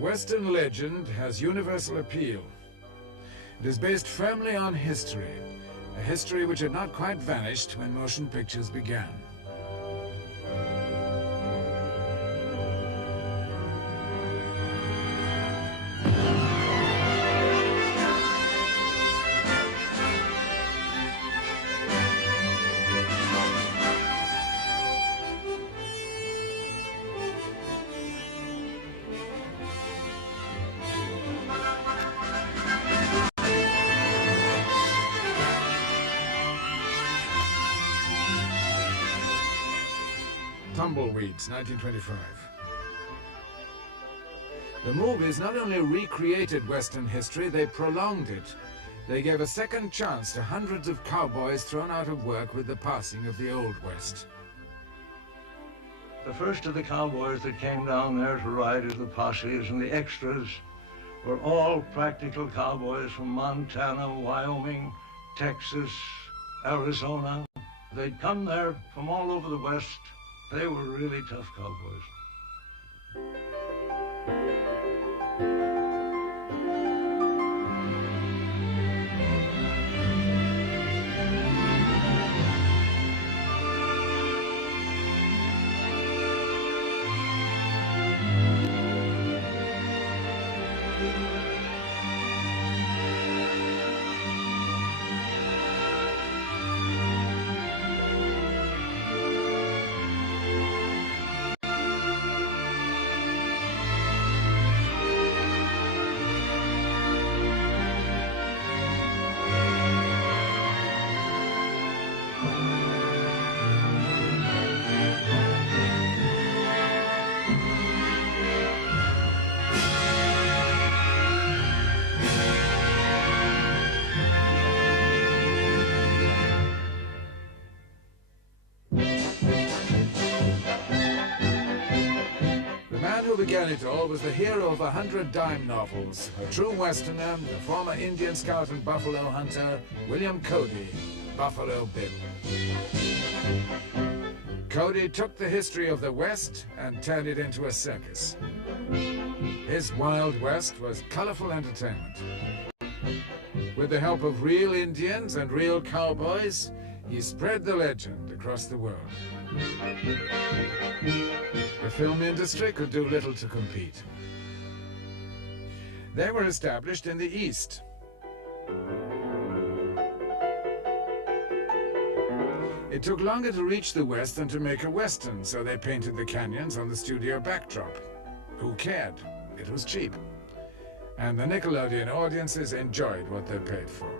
Western legend has universal appeal. It is based firmly on history, a history which had not quite vanished when motion pictures began. Tumbleweeds, 1925. The movies not only recreated Western history, they prolonged it. They gave a second chance to hundreds of cowboys thrown out of work with the passing of the Old West. The first of the cowboys that came down there to ride as the posses and the extras were all practical cowboys from Montana, Wyoming, Texas, Arizona. They'd come there from all over the West. They were really tough cowboys. Who began it all was the hero of 100 dime novels, a true Westerner, the former Indian scout and buffalo hunter, William Cody, Buffalo Bill. Cody took the history of the West and turned it into a circus. His Wild West was colorful entertainment. With the help of real Indians and real cowboys, he spread the legend across the world. The film industry could do little to compete. They were established in the East. It took longer to reach the West than to make a Western, so they painted the canyons on the studio backdrop. Who cared? It was cheap. And the Nickelodeon audiences enjoyed what they paid for.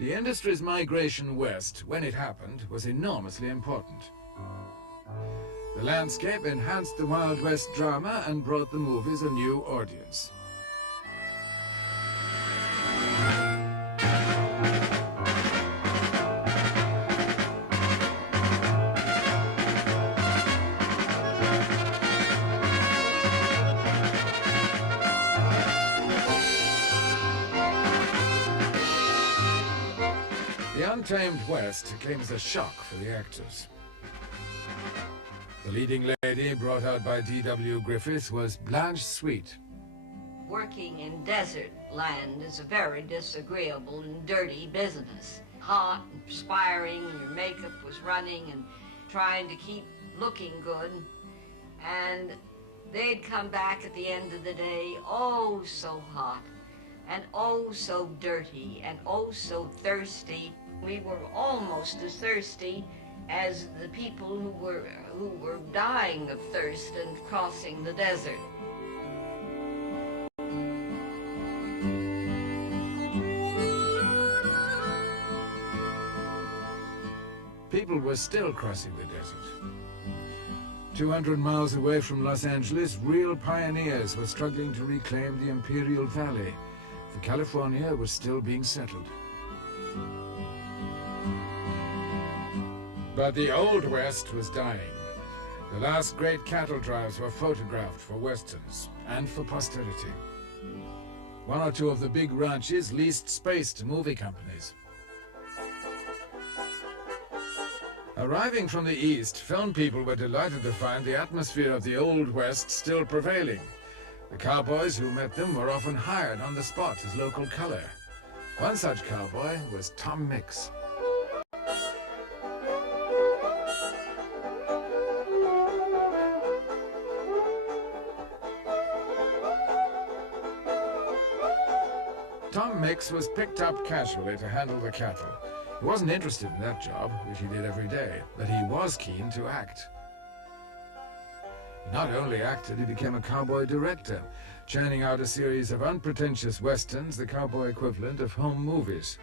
The industry's migration west, when it happened, was enormously important. The landscape enhanced the Wild West drama and brought the movies a new audience. The untamed West came as a shock for the actors. The leading lady, brought out by D.W. Griffith, was Blanche Sweet. Working in desert land is a very disagreeable and dirty business. Hot and perspiring, your makeup was running and trying to keep looking good. And they'd come back at the end of the day, oh so hot, and oh so dirty, and oh so thirsty. We were almost as thirsty as the people who were dying of thirst and crossing the desert. People were still crossing the desert. 200 miles away from Los Angeles, real pioneers were struggling to reclaim the Imperial Valley, for California was still being settled. But the Old West was dying. The last great cattle drives were photographed for westerns and for posterity. One or two of the big ranches leased space to movie companies. Arriving from the east, film people were delighted to find the atmosphere of the Old West still prevailing. The cowboys who met them were often hired on the spot as local color. One such cowboy was Tom Mix. Tom Mix was picked up casually to handle the cattle. He wasn't interested in that job, which he did every day, but he was keen to act. He not only acted, he became a cowboy director, churning out a series of unpretentious westerns, the cowboy equivalent of home movies.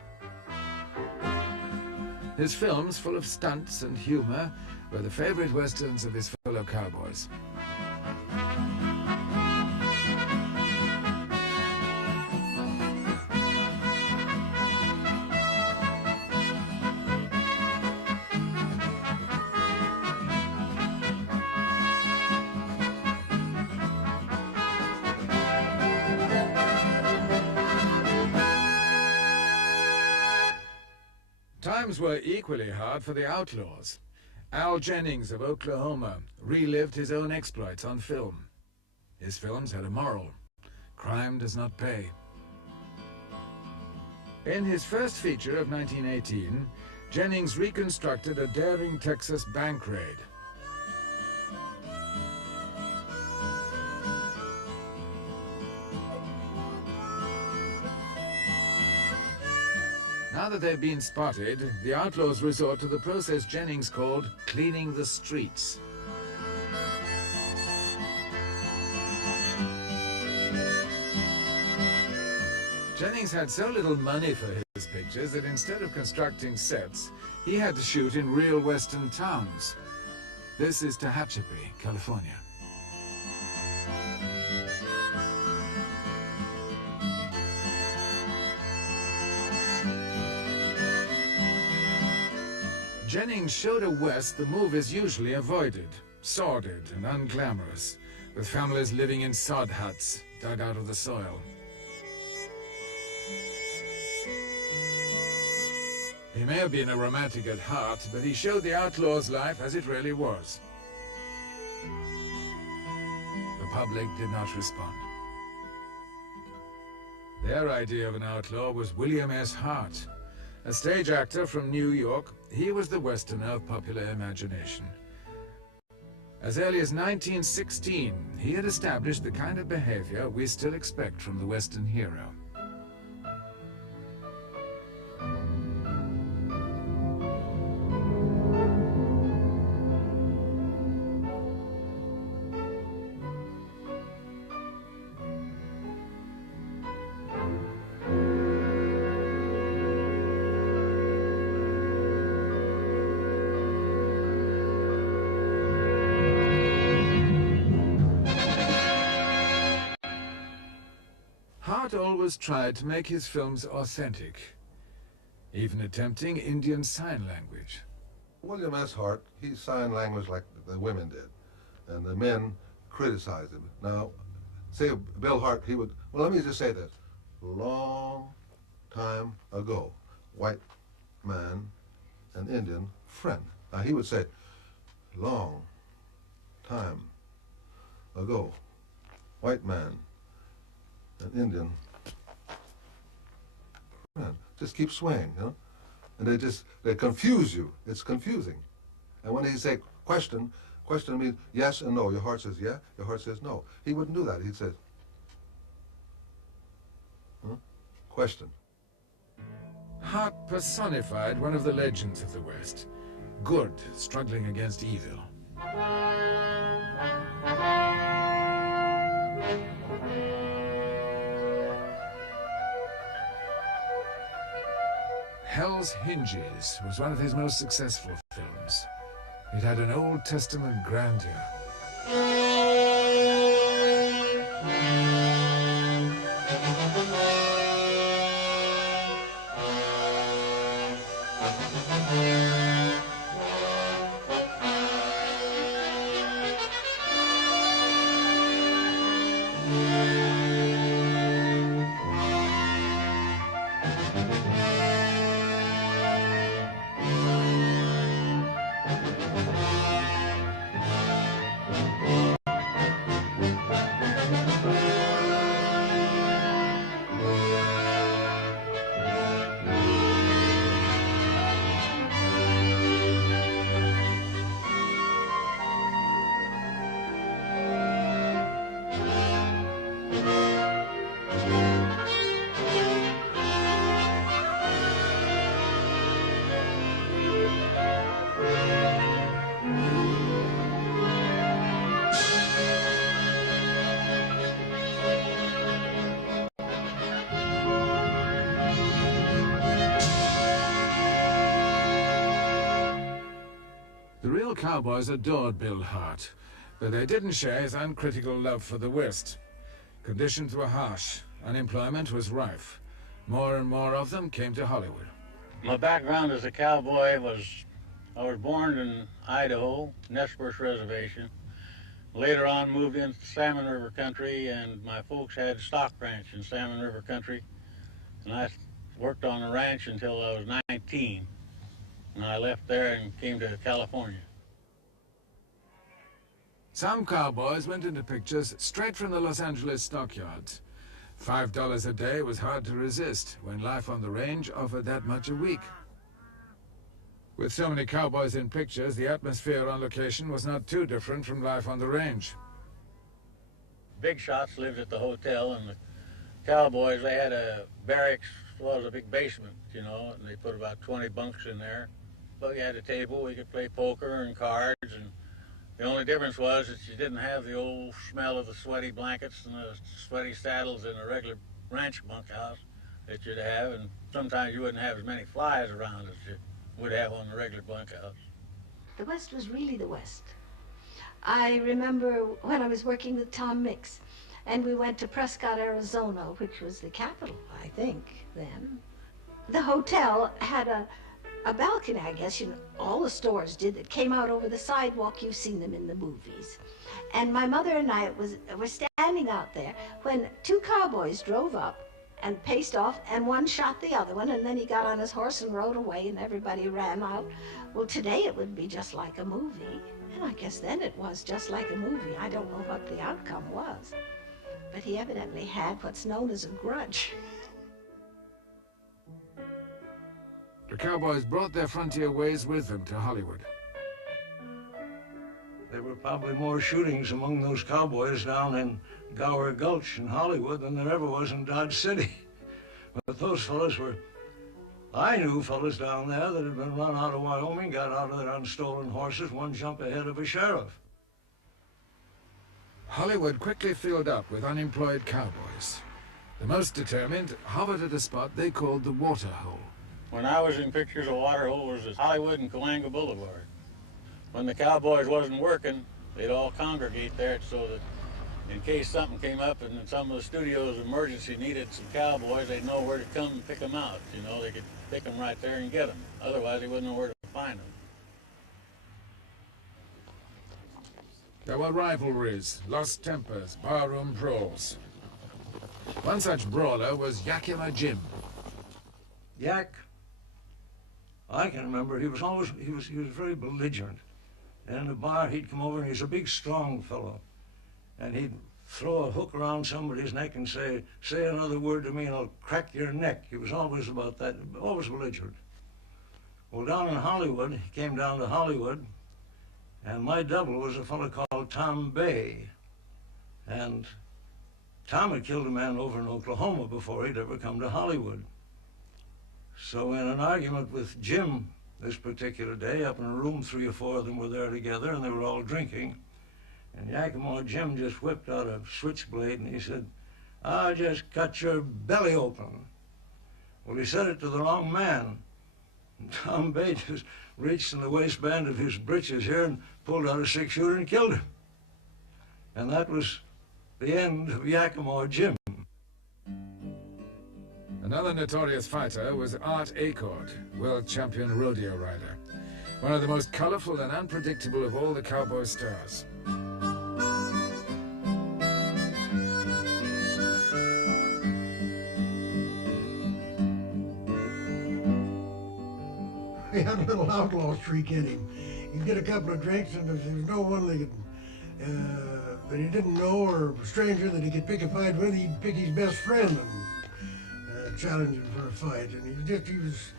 His films, full of stunts and humor, were the favorite westerns of his fellow cowboys. Times were equally hard for the outlaws. Al Jennings of Oklahoma relived his own exploits on film. His films had a moral. Crime does not pay. In his first feature of 1918, Jennings reconstructed a daring Texas bank raid. Now that they've been spotted, the outlaws resort to the process Jennings called cleaning the streets. Jennings had so little money for his pictures that instead of constructing sets, he had to shoot in real western towns. This is Tehachapi, California. Jennings showed a West the movies usually avoided, sordid and unglamorous, with families living in sod huts dug out of the soil. He may have been a romantic at heart, but he showed the outlaw's life as it really was. The public did not respond. Their idea of an outlaw was William S. Hart. A stage actor from New York, he was the westerner of popular imagination. As early as 1916, he had established the kind of behavior we still expect from the Western hero. Hart always tried to make his films authentic, even attempting Indian Sign Language. William S. Hart, he signed language like the women did, and the men criticized him. Now, say Bill Hart, he would, well, let me just say this. Long time ago, white man and Indian friend. Now, he would say, long time ago, white man an Indian friend. Just keep swaying, you know? And they confuse you. It's confusing. And when he say question means yes and no. Your heart says yeah, your heart says no. He wouldn't do that. He'd say, question. Hart personified one of the legends of the West, good struggling against evil. Hell's Hinges was one of his most successful films. It had an Old Testament grandeur. All cowboys adored Bill Hart, but they didn't share his uncritical love for the West. Conditions were harsh, unemployment was rife. More and more of them came to Hollywood. My background as a cowboy was, I was born in Idaho, Nez Perce Reservation. Later on moved into Salmon River Country, and my folks had a stock ranch in Salmon River Country. And I worked on the ranch until I was 19. And I left there and came to California. Some cowboys went into pictures straight from the Los Angeles stockyards. $5 a day was hard to resist when life on the range offered that much a week. With so many cowboys in pictures, the atmosphere on location was not too different from life on the range. Big shots lived at the hotel, and the cowboys, they had a barracks, was a big basement, you know, and they put about 20 bunks in there. But we had a table, we could play poker and cards, and the only difference was that you didn't have the old smell of the sweaty blankets and the sweaty saddles in a regular ranch bunkhouse that you'd have, and sometimes you wouldn't have as many flies around as you would have on the regular bunkhouse. The West was really the West. I remember when I was working with Tom Mix, and we went to Prescott, Arizona, which was the capital, I think, then. The hotel had a balcony, I guess, you know, all the stores did, that came out over the sidewalk. You've seen them in the movies. And my mother and I were standing out there when two cowboys drove up and paced off, and one shot the other one, and then he got on his horse and rode away, and everybody ran out. Well, today it would be just like a movie, and I guess then it was just like a movie. I don't know what the outcome was, but he evidently had what's known as a grudge. The cowboys brought their frontier ways with them to Hollywood. There were probably more shootings among those cowboys down in Gower Gulch in Hollywood than there ever was in Dodge City. But those fellas were, I knew fellas down there that had been run out of Wyoming, got out of there on stolen horses, one jump ahead of a sheriff. Hollywood quickly filled up with unemployed cowboys. The most determined hovered at a spot they called the Waterhole. When I was in pictures, a waterhole was at Hollywood and Cahuenga Boulevard. When the cowboys wasn't working, they'd all congregate there so that in case something came up and some of the studios emergency needed some cowboys, they'd know where to come and pick them out. You know, they could pick them right there and get them. Otherwise, they wouldn't know where to find them. There were rivalries, lost tempers, barroom brawls. One such brawler was Yakima Jim. Yak, I can remember, he was very belligerent. And in the bar, he'd come over, and he's a big, strong fellow. And he'd throw a hook around somebody's neck and say another word to me and I'll crack your neck. He was always about that, always belligerent. Well, down in Hollywood, he came down to Hollywood, and my double was a fellow called Tom Bay. And Tom had killed a man over in Oklahoma before he'd ever come to Hollywood. So in an argument with Jim this particular day, up in a room, 3 or 4 of them were there together, and they were all drinking. And Yakima Jim just whipped out a switchblade, and he said, "I'll just cut your belly open." Well, he said it to the wrong man. And Tom Bay just reached in the waistband of his breeches here and pulled out a 6-shooter and killed him. And that was the end of Yakima Jim. Another notorious fighter was Art Acord, world champion rodeo rider. One of the most colorful and unpredictable of all the cowboy stars. He had a little outlaw streak in him. He'd get a couple of drinks, and if there was no one that he didn't know or a stranger that he could pick a fight with, he'd pick his best friend and challenge him for a fight. And he was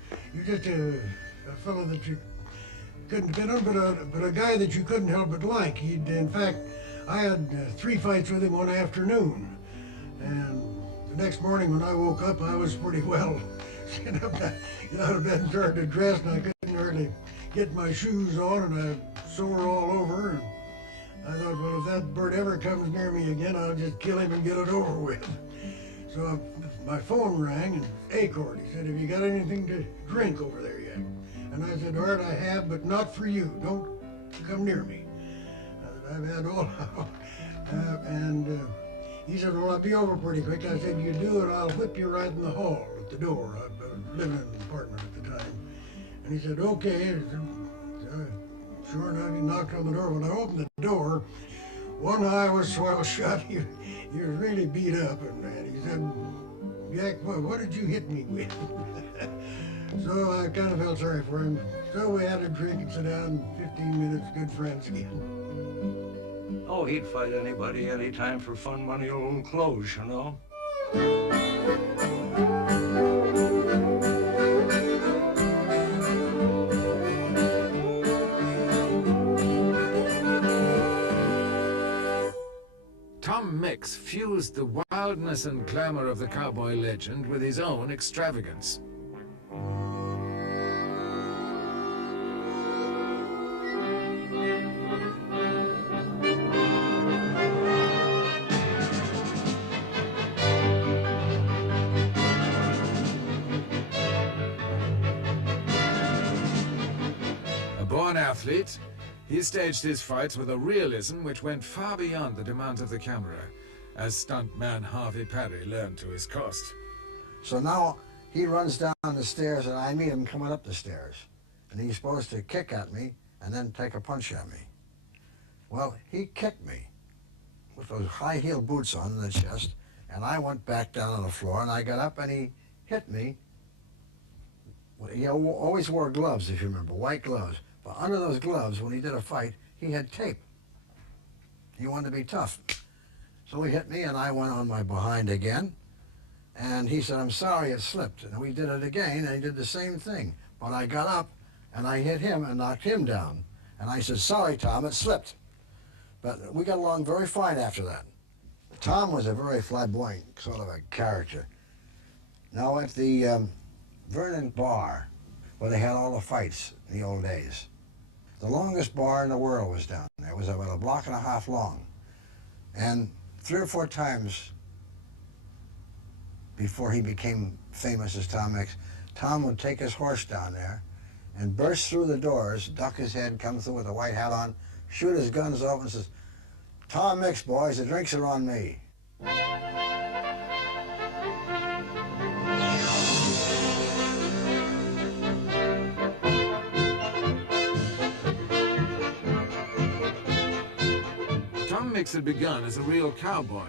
just a fellow that you couldn't depend on, but a guy that you couldn't help but like. In fact, I had 3 fights with him one afternoon, and the next morning when I woke up, I was pretty well. Get out of bed and started to dress, and I couldn't hardly get my shoes on, and I sore all over. And I thought, well, if that bird ever comes near me again, I'll just kill him and get it over with. So my phone rang, and Acord, he said, "Have you got anything to drink over there yet?" And I said, "Art, I have, but not for you. Don't come near me. I've had all, and he said, well, I'll be over pretty quick. I said, you do it, I'll whip you right in the hall at the door. I was living in an apartment at the time. And he said, okay. Sure enough, he knocked on the door. When I opened the door, one eye was swelled shut. He was really beat up. And he said, Jack, what did you hit me with? So I kind of felt sorry for him. So we had a drink and sit down. 15 minutes, good friends again. Oh, he'd fight anybody, anytime for fun, money, or old clothes, you know. Tom Mix fused the wildness and glamour of the cowboy legend with his own extravagance. A born athlete, he staged his fights with a realism which went far beyond the demands of the camera, as stuntman Harvey Parry learned to his cost. So now he runs down the stairs and I meet him coming up the stairs. And he's supposed to kick at me and then take a punch at me. Well, he kicked me with those high-heeled boots on in the chest, and I went back down on the floor and I got up and he hit me. He always wore gloves, if you remember, white gloves. But under those gloves, when he did a fight, he had tape. He wanted to be tough. So he hit me, and I went on my behind again. And he said, I'm sorry, it slipped. And we did it again, and he did the same thing. But I got up, and I hit him and knocked him down. And I said, sorry, Tom, it slipped. But we got along very fine after that. Tom was a very flamboyant sort of a character. Now, at the Vernon Bar, where they had all the fights in the old days, the longest bar in the world was down there. It was about 1.5 blocks long. And 3 or 4 times before he became famous as Tom Mix, Tom would take his horse down there and burst through the doors, duck his head, come through with a white hat on, shoot his guns off and says, Tom Mix, boys, the drinks are on me. Tom Mix had begun as a real cowboy,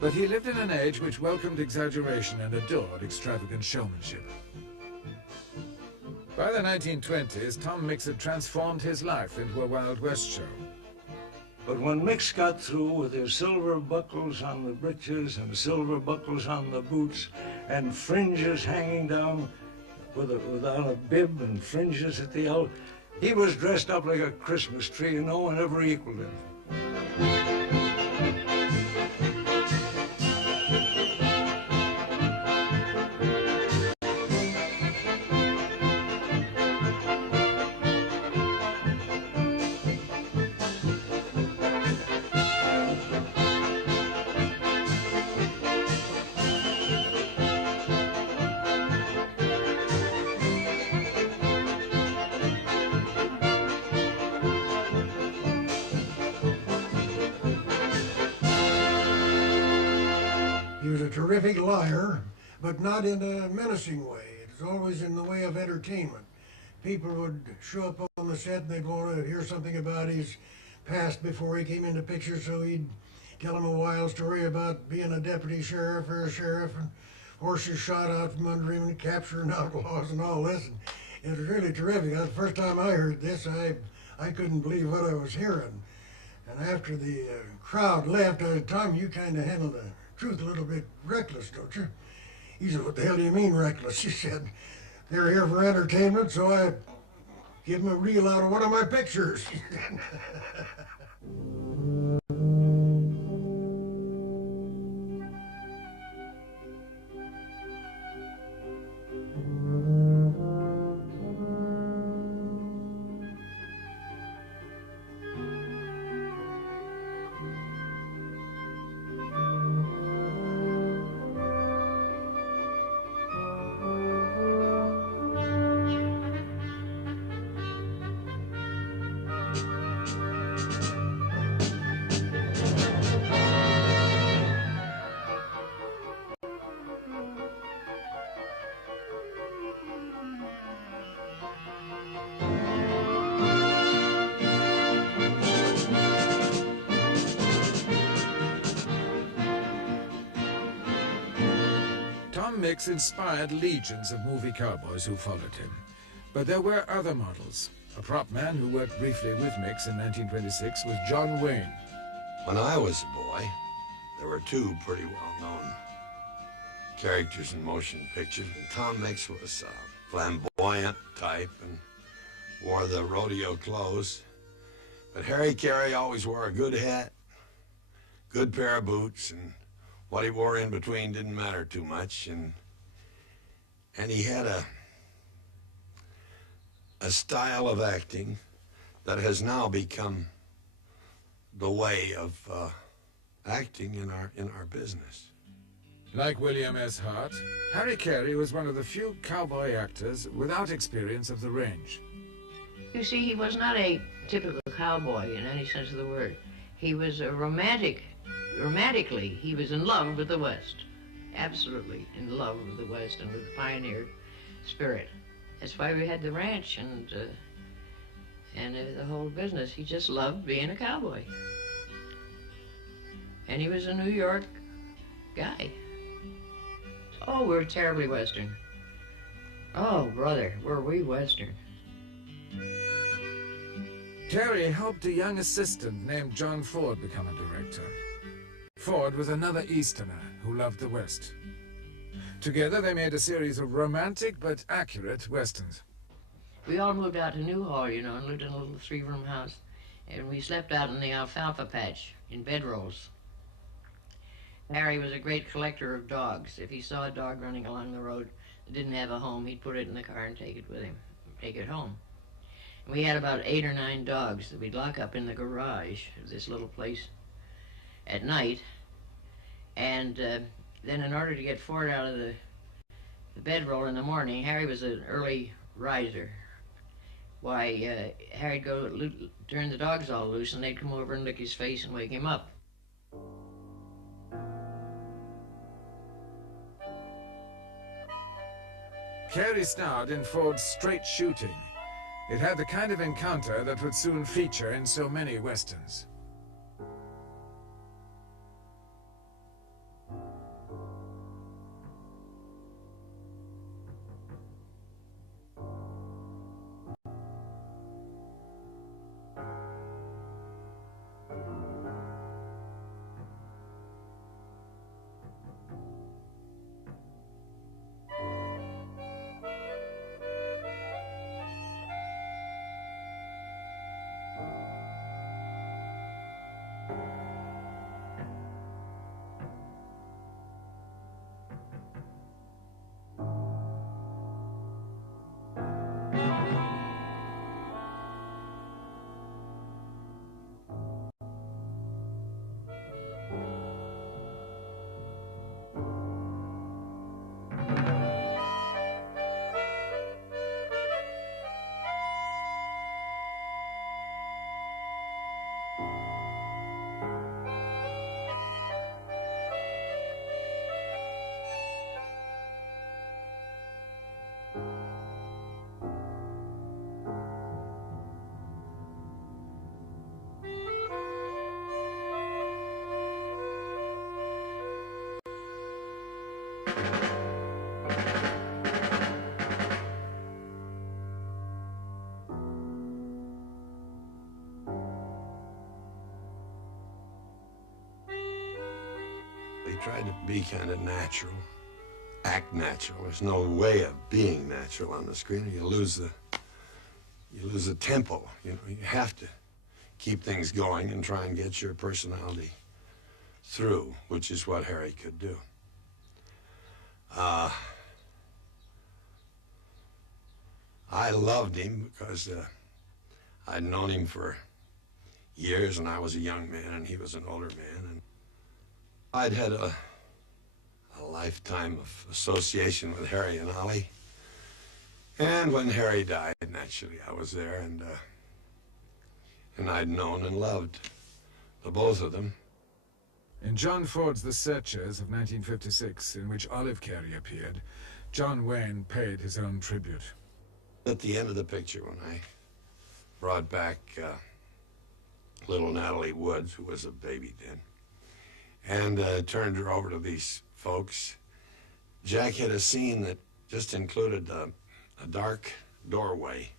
but he lived in an age which welcomed exaggeration and adored extravagant showmanship. By the 1920s, Tom Mix had transformed his life into a Wild West show. But when Mix got through with his silver buckles on the breeches and silver buckles on the boots and fringes hanging down without a bib and fringes at the elbow, he was dressed up like a Christmas tree and no one ever equaled him. Terrific liar, but not in a menacing way. It's always in the way of entertainment. People would show up on the set and they'd want to hear something about his past before he came into picture, so he'd tell them a wild story about being a deputy sheriff or a sheriff and horses shot out from under him and capturing outlaws and all this. And it was really terrific. The first time I heard this, I couldn't believe what I was hearing. And after the crowd left, I said, Tom, you kind of handled the truth a little bit reckless, don't you? He said, what the hell do you mean reckless? He said, they're here for entertainment, so I give them a reel out of one of my pictures. Tom Mix inspired legions of movie cowboys who followed him. But there were other models. A prop man who worked briefly with Mix in 1926 was John Wayne. When I was a boy, there were two pretty well-known characters in motion pictures. And Tom Mix was a flamboyant type and wore the rodeo clothes. But Carey always wore a good hat, good pair of boots, and what he wore in between didn't matter too much. And he had a style of acting that has now become the way of acting in our business. Like William S. Hart, Carey was one of the few cowboy actors without experience of the range. You see, he was not a typical cowboy in any sense of the word. He was a romantically, he was in love with the West. Absolutely in love with the West and with the pioneer spirit. That's why we had the ranch and the whole business. He just loved being a cowboy. And he was a New York guy. Oh, we're terribly Western. Oh, brother, were we Western. Carey helped a young assistant named John Ford become a director. Ford was another Easterner who loved the West. Together they made a series of romantic but accurate westerns. We all moved out to Newhall, you know, and lived in a little 3-room house. And we slept out in the alfalfa patch in bedrolls. Harry was a great collector of dogs. If he saw a dog running along the road that didn't have a home, he'd put it in the car and take it with him, take it home. And we had about 8 or 9 dogs that we'd lock up in the garage of this little place at night. And then in order to get Ford out of the bedroll in the morning, Harry was an early riser. Why, Harry'd go turn the dogs all loose, and they'd come over and lick his face and wake him up. Carey starred in Ford's Straight Shooting. It had the kind of encounter that would soon feature in so many westerns. They tried to be kind of natural, act natural. There's no way of being natural on the screen. You lose the tempo. You know, you have to keep things going and try and get your personality through, which is what Harry could do. I loved him because I'd known him for years, and I was a young man, and he was an older man, and I'd had a lifetime of association with Harry and Ollie. And when Harry died, naturally, I was there, and I'd known and loved the both of them. In John Ford's The Searchers of 1956, in which Olive Carey appeared, John Wayne paid his own tribute. At the end of the picture, when I brought back little Natalie Woods, who was a baby then, and turned her over to these folks, Jack had a scene that just included a dark doorway.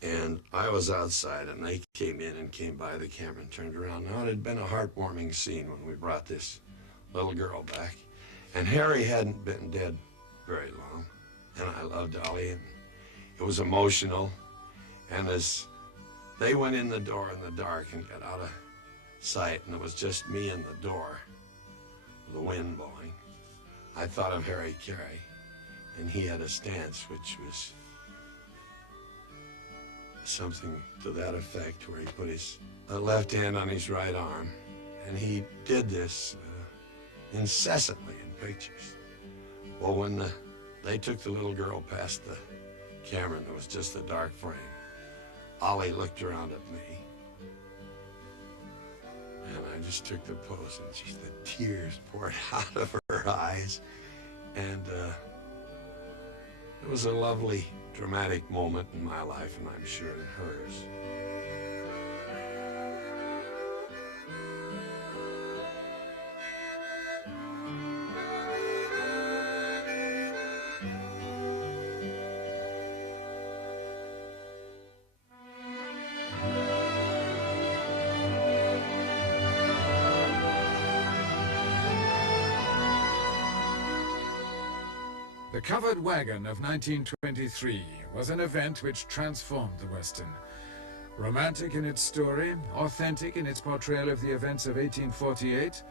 And I was outside, and they came in and came by the camera and turned around. Now, it had been a heartwarming scene when we brought this little girl back. And Harry hadn't been dead very long. And I loved Ollie, and it was emotional. And as they went in the door in the dark and got out of sight, and it was just me and the door, with the wind blowing, I thought of Harry Carey. And he had a stance which was something to that effect, where he put his left hand on his right arm. And he did this incessantly in pictures. Well, when they took the little girl past the camera and there was just a dark frame, Ollie looked around at me, and I just took the pose, and geez, the tears poured out of her eyes. And it was a lovely, dramatic moment in my life, and I'm sure in hers. The Covered Wagon of 1923 was an event which transformed the Western. Romantic in its story, authentic in its portrayal of the events of 1848,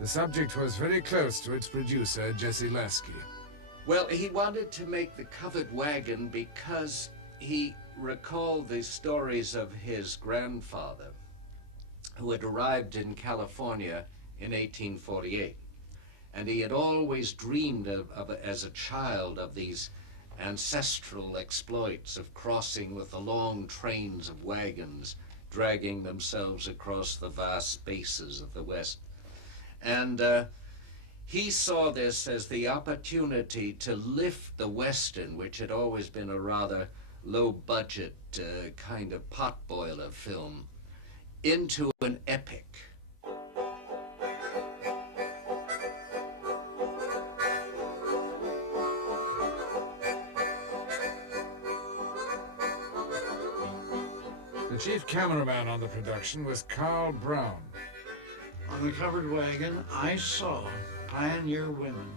the subject was very close to its producer, Jesse Lasky. Well, he wanted to make the Covered Wagon because he recalled the stories of his grandfather, who had arrived in California in 1848. And he had always dreamed as a child of these ancestral exploits of crossing with the long trains of wagons, dragging themselves across the vast spaces of the West. And he saw this as the opportunity to lift the Western, which had always been a rather low-budget kind of potboiler film, into an epic. The chief cameraman on the production was Carl Brown. On the Covered Wagon, I saw pioneer women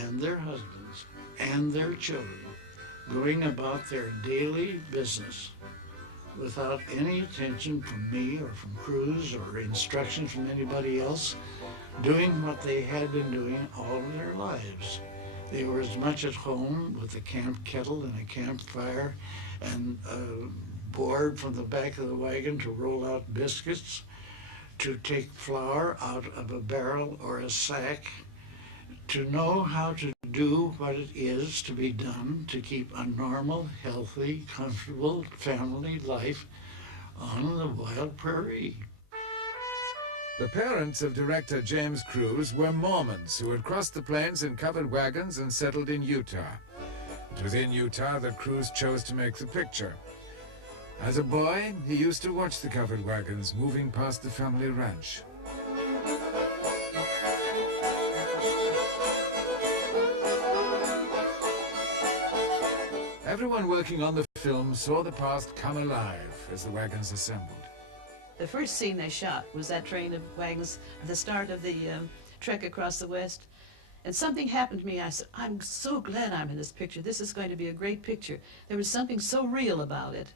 and their husbands and their children going about their daily business without any attention from me or from crews or instruction from anybody else, doing what they had been doing all of their lives. They were as much at home with a camp kettle and a campfire and board from the back of the wagon to roll out biscuits, to take flour out of a barrel or a sack, to know how to do what it is to be done to keep a normal, healthy, comfortable family life on the wild prairie. The parents of director James Cruise were Mormons who had crossed the plains in covered wagons and settled in Utah. It was in Utah that Cruise chose to make the picture. As a boy, he used to watch the covered wagons moving past the family ranch. Everyone working on the film saw the past come alive as the wagons assembled. The first scene they shot was that train of wagons at the start of the trek across the West. And something happened to me. I said, I'm so glad I'm in this picture. This is going to be a great picture. There was something so real about it.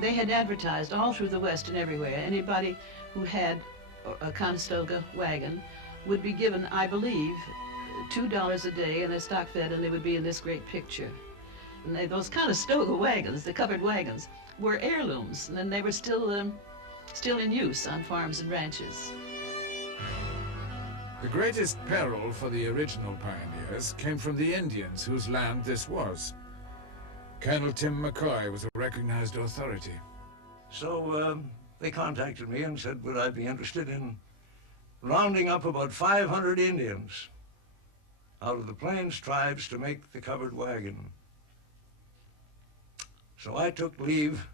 They had advertised all through the West and everywhere. Anybody who had a Conestoga wagon would be given, I believe, $2 a day and a stock fed, and they would be in this great picture. And those Conestoga wagons, the covered wagons, were heirlooms, and they were still in use on farms and ranches. The greatest peril for the original pioneers came from the Indians whose land this was. Colonel Tim McCoy was a recognized authority. So they contacted me and said, would I be interested in rounding up about 500 Indians out of the Plains tribes to make the covered wagon. So I took leave,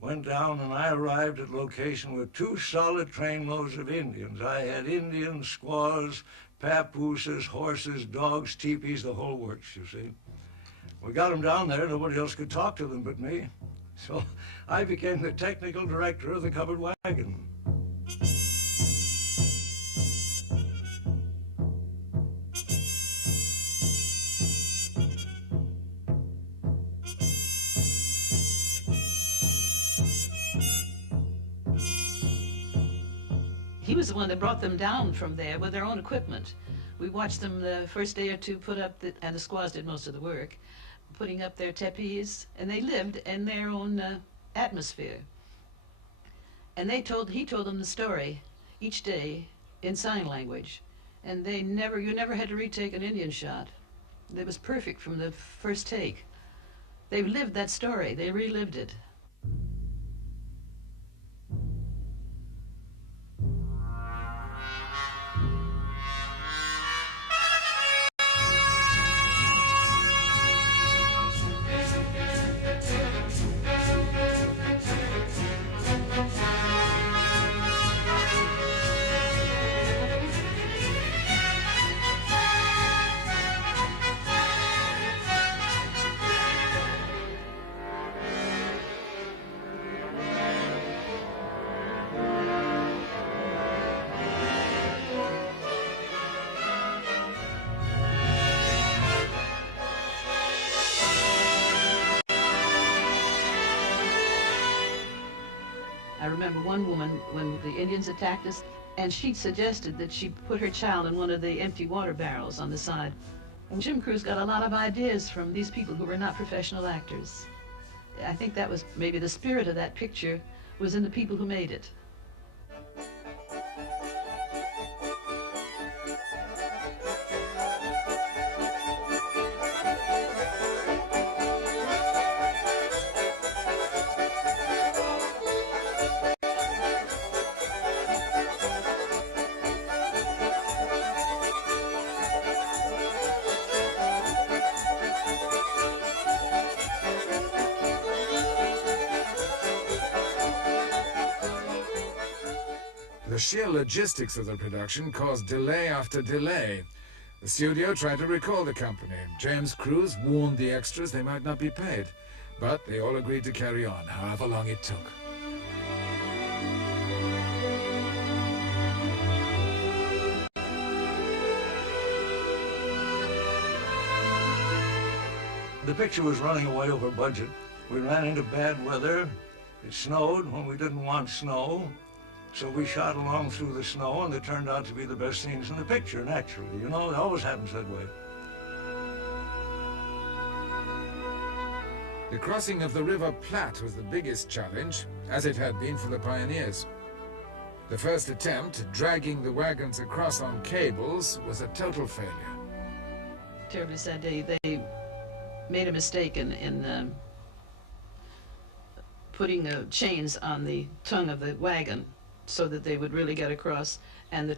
went down, and I arrived at location with 2 solid trainloads of Indians. I had Indians, squaws, papooses, horses, dogs, teepees, the whole works, you see. We got them down there. Nobody else could talk to them but me. So I became the technical director of the covered wagon. He was the one that brought them down from there with their own equipment. We watched them the first day or two put up, and the squaws did most of the work, putting up their tepees, and they lived in their own atmosphere. And he told them the story each day in sign language, and you never had to retake an Indian shot. It was perfect from the first take. They lived that story. They relived it. I remember one woman, when the Indians attacked us, and she suggested that she put her child in one of the empty water barrels on the side. And Jim Crews got a lot of ideas from these people who were not professional actors. I think that was maybe the spirit of that picture was in the people who made it. The sheer logistics of the production caused delay after delay. The studio tried to recall the company. James Crews warned the extras they might not be paid, but they all agreed to carry on, however long it took. The picture was running way over budget. We ran into bad weather. It snowed when we didn't want snow. So we shot along through the snow, and they turned out to be the best scenes in the picture, naturally. You know, it always happens that way. The crossing of the River Platte was the biggest challenge, as it had been for the pioneers. The first attempt, dragging the wagons across on cables, was a total failure. Terribly sad day. They made a mistake in putting chains on the tongue of the wagon so that they would really get across, and the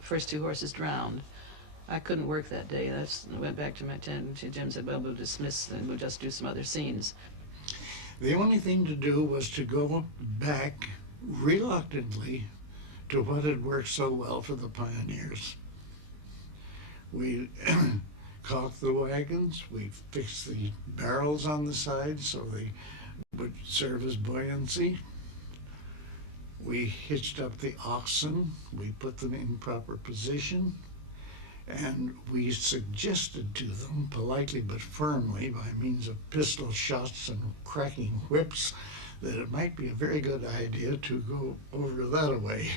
first two horses drowned. I couldn't work that day. I went back to my tent, and Jim said, well, we'll dismiss and we'll just do some other scenes. The only thing to do was to go back reluctantly to what had worked so well for the pioneers. We caulked the wagons, we fixed the barrels on the side so they would serve as buoyancy. We hitched up the oxen, we put them in proper position, and we suggested to them, politely but firmly, by means of pistol shots and cracking whips, that it might be a very good idea to go over that way.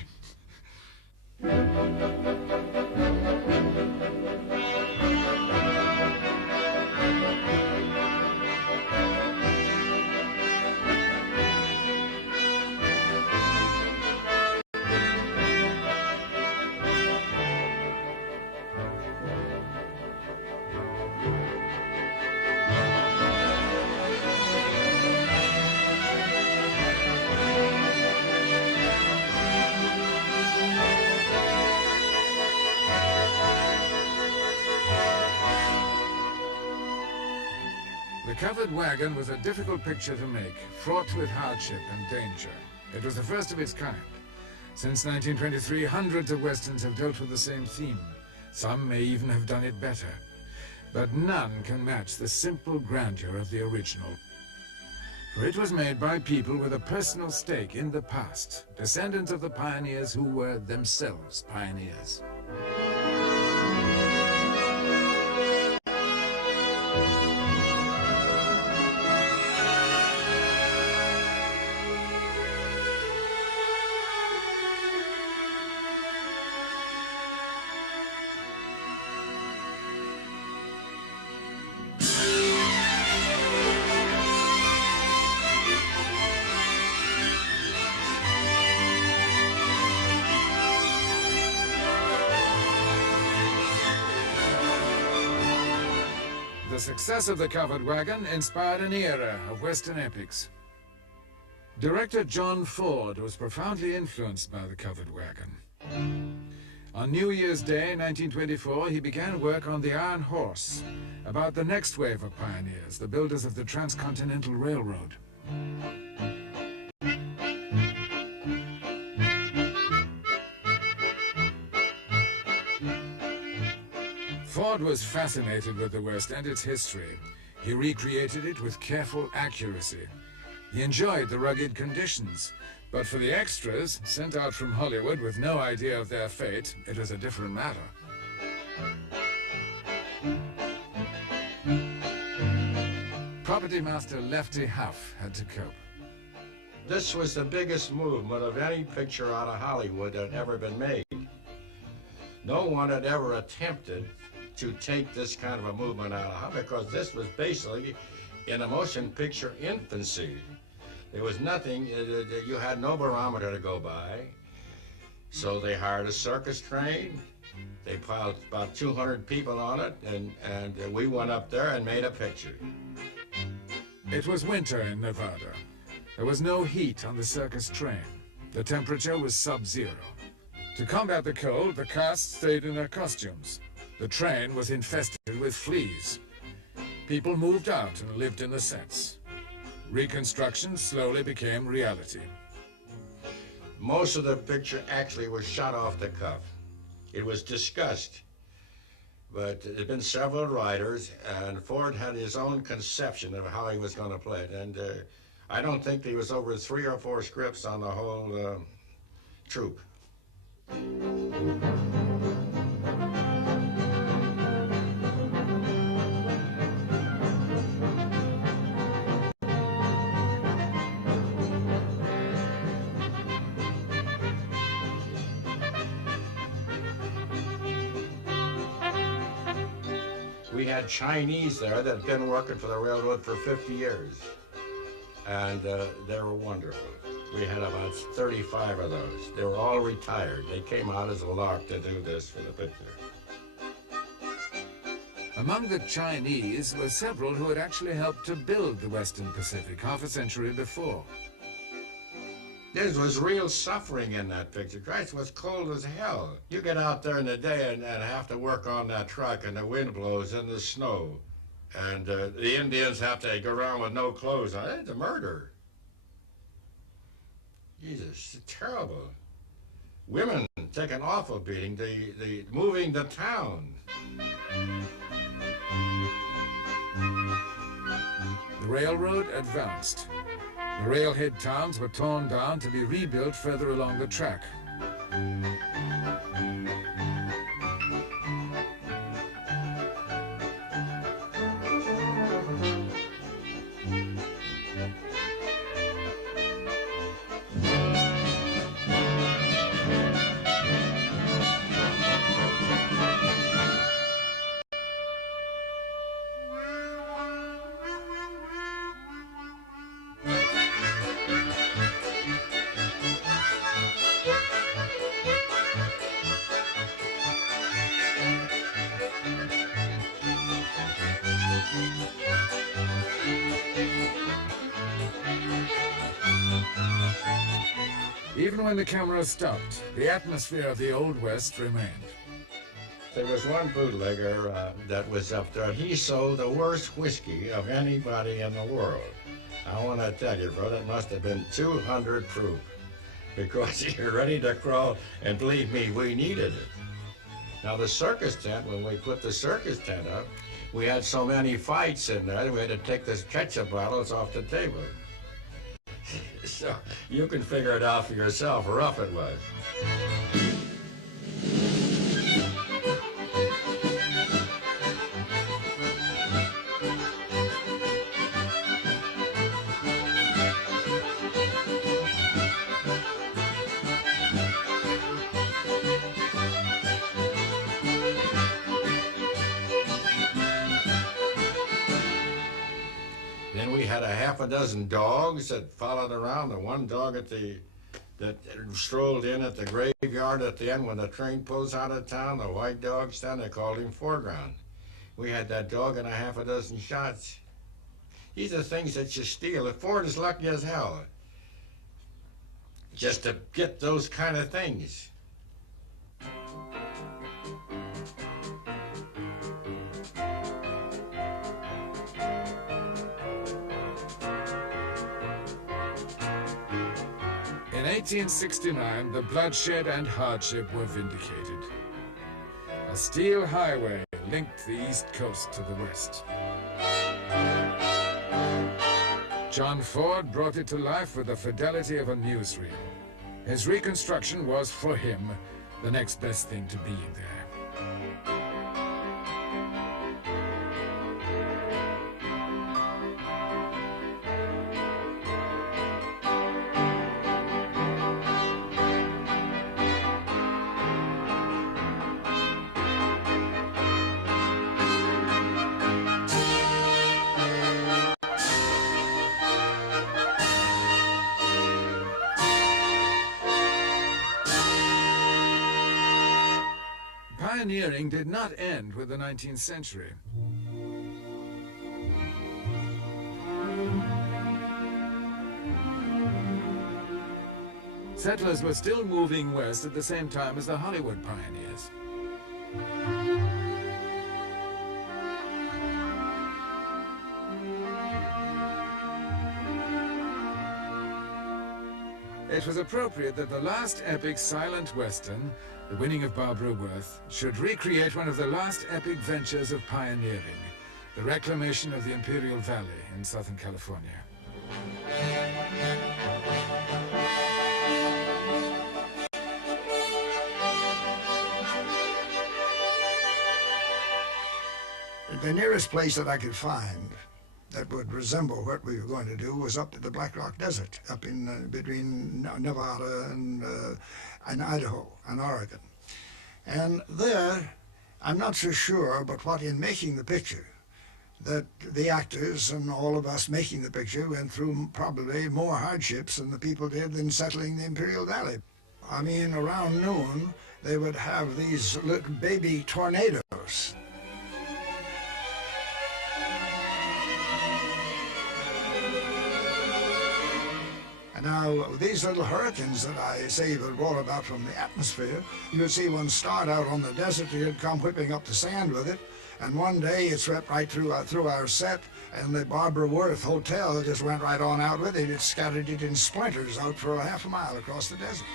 The covered wagon was a difficult picture to make, fraught with hardship and danger. It was the first of its kind. Since 1923, hundreds of westerns have dealt with the same theme. Some may even have done it better. But none can match the simple grandeur of the original. For it was made by people with a personal stake in the past, descendants of the pioneers who were themselves pioneers. The success of the covered wagon inspired an era of Western epics. Director John Ford was profoundly influenced by the covered wagon. On New Year's Day, 1924, he began work on The Iron Horse, about the next wave of pioneers, the builders of the Transcontinental Railroad. Ford was fascinated with the West and its history. He recreated it with careful accuracy. He enjoyed the rugged conditions, but for the extras, sent out from Hollywood with no idea of their fate, it was a different matter. Property master Lefty Huff had to cope. This was the biggest movement of any picture out of Hollywood that had ever been made. No one had ever attempted to take this kind of a movement out of Hollywood, because this was basically in a motion picture infancy. There was nothing, you had no barometer to go by. So they hired a circus train. They piled about 200 people on it, and we went up there and made a picture. It was winter in Nevada. There was no heat on the circus train. The temperature was sub-zero. To combat the cold, the cast stayed in their costumes. The train was infested with fleas. People moved out and lived in the sets. Reconstruction slowly became reality. Most of the picture actually was shot off the cuff. It was discussed, but there had been several writers, and Ford had his own conception of how he was going to play it. And I don't think there was over 3 or 4 scripts on the whole troupe. We had Chinese there that had been working for the railroad for 50 years, and they were wonderful. We had about 35 of those. They were all retired. They came out as a lark to do this for the picture. Among the Chinese were several who had actually helped to build the Western Pacific half a century before. There was real suffering in that picture. Christ, it was cold as hell. You get out there in the day and have to work on that truck, and the wind blows in the snow. And the Indians have to go around with no clothes on. It's a murder. Jesus, it's terrible. Women take an awful beating, the moving the town. The railroad advanced. The railhead towns were torn down to be rebuilt further along the track. Even when the camera stopped, the atmosphere of the Old West remained. There was one bootlegger that was up there. He sold the worst whiskey of anybody in the world. I want to tell you, brother, it must have been 200 proof, because you're ready to crawl, and believe me, we needed it. Now, the circus tent, when we put the circus tent up, we had so many fights in there, we had to take the ketchup bottles off the table. So you can figure it out for yourself how rough it was. Then we had a half a dozen dogs that followed around. The one dog that strolled in at the graveyard at the end when the train pulls out of town, the white dog stand, they called him Foreground. We had that dog and a half a dozen shots. These are things that you steal. Ford is lucky as hell just to get those kind of things. In 1869, the bloodshed and hardship were vindicated. A steel highway linked the East Coast to the West. John Ford brought it to life with the fidelity of a newsreel. His reconstruction was, for him, the next best thing to being there. Pioneering did not end with the 19th century. Settlers were still moving west at the same time as the Hollywood pioneers. It was appropriate that the last epic silent western, The Winning of Barbara Worth, should recreate one of the last epic ventures of pioneering, the reclamation of the Imperial Valley in Southern California. The nearest place that I could find that would resemble what we were going to do was up to the Black Rock Desert, up in between Nevada and Idaho and Oregon. And there, I'm not so sure, but what in making the picture, that the actors and all of us making the picture went through probably more hardships than the people did in settling the Imperial Valley. I mean, around noon, they would have these little baby tornadoes. Now, these little hurricanes that I say would roll about from the atmosphere, you would see one start out on the desert, you'd come whipping up the sand with it, and one day it swept right through our set, and the Barbara Worth Hotel just went right on out with it. It scattered it in splinters out for a half a mile across the desert.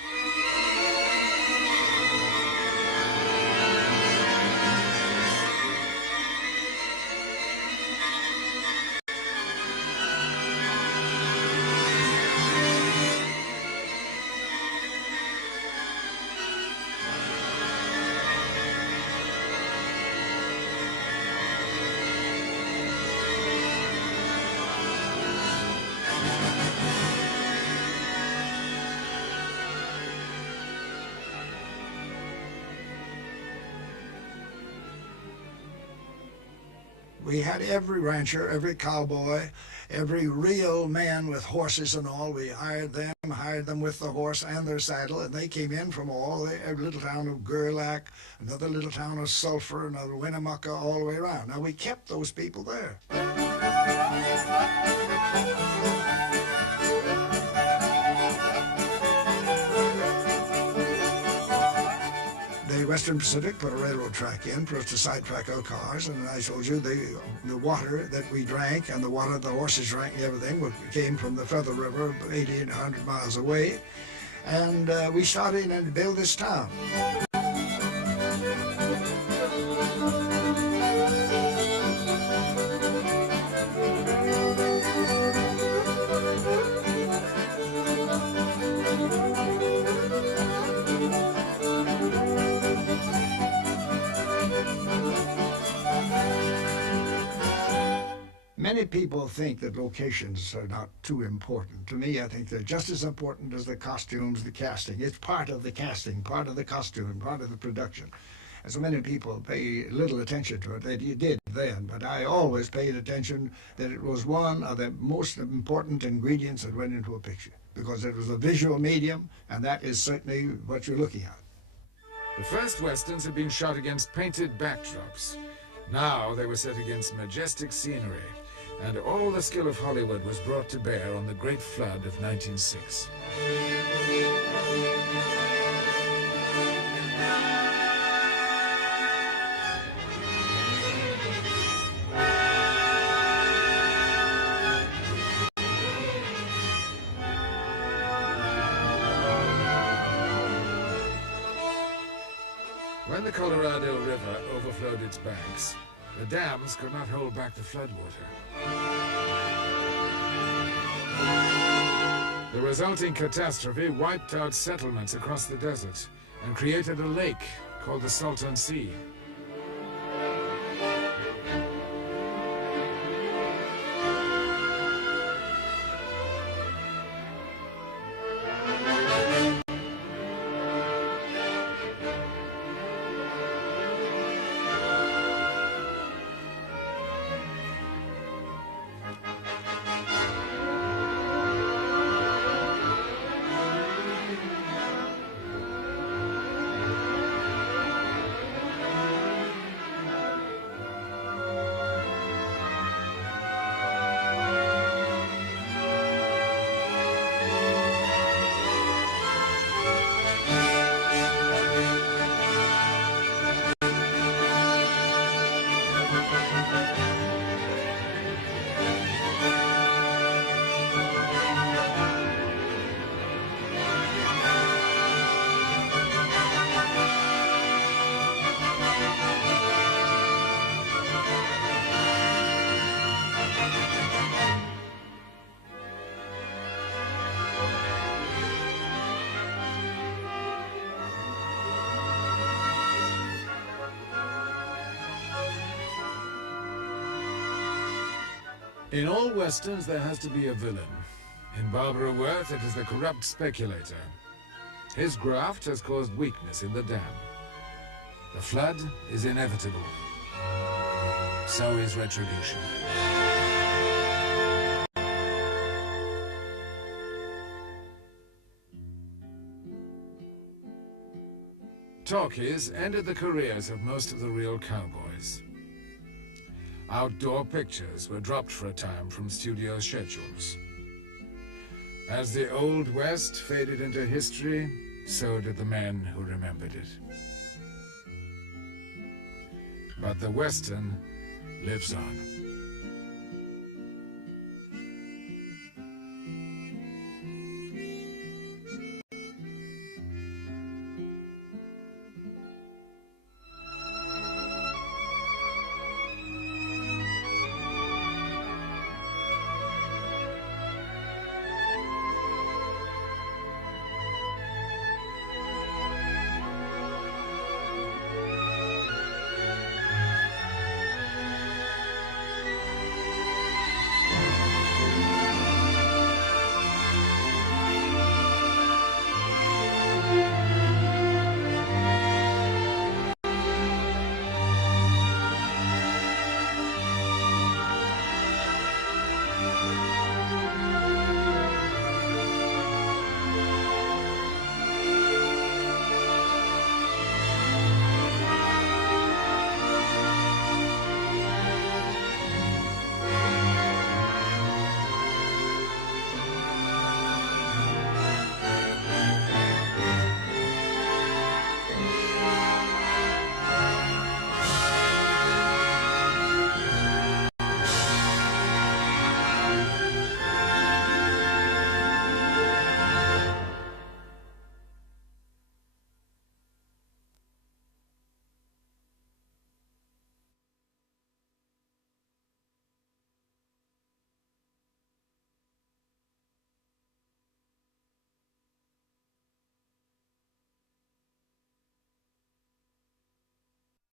We had every rancher, every cowboy, every real man with horses and all. We hired them with the horse and their saddle, and they came in from all the little town of Gerlach, another little town of Sulphur, another Winnemucca, all the way around. Now, we kept those people there. They Western Pacific put a railroad track in for us to sidetrack our cars, and I told you the water that we drank and the water the horses drank and everything came from the Feather River 80 and 100 miles away, and we started in to build this town. Many people think that locations are not too important. To me, I think they're just as important as the costumes, the casting. It's part of the casting, part of the costume, part of the production. And so many people pay little attention to it. They did then, but I always paid attention that it was one of the most important ingredients that went into a picture, because it was a visual medium, and that is certainly what you're looking at. The first westerns had been shot against painted backdrops. Now they were set against majestic scenery, and all the skill of Hollywood was brought to bear on the great flood of 1906. When the Colorado River overflowed its banks, the dams could not hold back the floodwater. The resulting catastrophe wiped out settlements across the desert and created a lake called the Salton Sea. In all westerns, there has to be a villain. In Barbara Worth, it is the corrupt speculator. His graft has caused weakness in the dam. The flood is inevitable. So is retribution. Talkies ended the careers of most of the real cowboys. Outdoor pictures were dropped for a time from studio schedules. As the Old West faded into history, so did the men who remembered it. But the Western lives on.